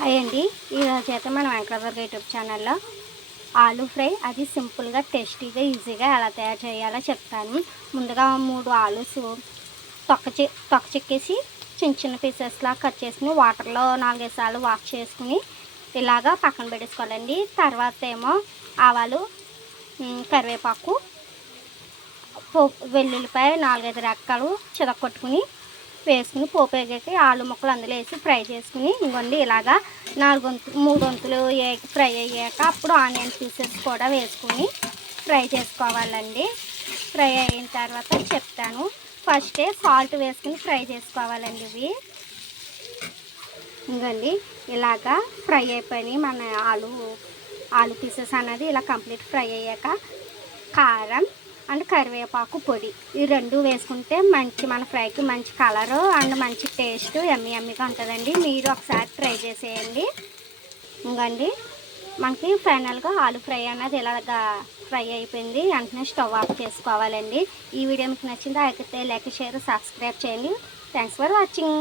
Hi అండి. ఈరోజు అయితే మన వెంకటరత్న యూట్యూబ్ ఛానల్లో ఆలూ ఫ్రై అది సింపుల్గా టేస్టీగా ఈజీగా ఎలా తయారు చేయాలో చెప్తాను. ముందుగా 3 ఆలూస్ తొక్క చెక్కేసి చిన్న చిన్న పీసెస్లా కట్ చేసుకుని వాటర్లో 4-5 సార్లు వాష్ చేసుకుని ఇలాగా పక్కన పెట్టేసుకోవాలండి. తర్వాత ఏమో ఆవాలు, కరివేపాకు, వెల్లుల్లిపాయ 4-5 రెక్కలు చితక్కొట్టుకుని వేసుకుని పోపు వేగాక ఆలు ముక్కలు అందులో వేసి ఫ్రై చేసుకుని ఇంకొండి ఇలాగా 3 వంతులు ఫ్రై అయ్యాక అప్పుడు ఆనియన్ పీసెస్ కూడా వేసుకుని ఫ్రై చేసుకోవాలండి. ఫ్రై అయిన తర్వాత చెప్తాను. ఫస్టే సాల్ట్ వేసుకుని ఫ్రై చేసుకోవాలండి. ఇవి ఇంకొండి ఇలాగా ఫ్రై అయిపోయినాయి మన ఆలు పీసెస్ అన్నది ఇలా కంప్లీట్ ఫ్రై అయ్యాక కారం అండ్ కరివేపాకు పొడి ఈ 2 వేసుకుంటే మన ఫ్రైకి మంచి కలరు అండ్ మంచి టేస్ట్ ఎమ్మీగా ఉంటుందండి. మీరు ఒకసారి ట్రై చేసేయండి. ఇంకండి మనకి ఫైనల్గా ఆలు ఫ్రై అన్నది ఇలాగా ఫ్రై అయిపోయింది. వెంటనే స్టవ్ ఆఫ్ చేసుకోవాలండి. ఈ వీడియో మీకు నచ్చిందా అయితే లైక్, షేర్, సబ్స్క్రైబ్ చేయండి. Thanks for watching.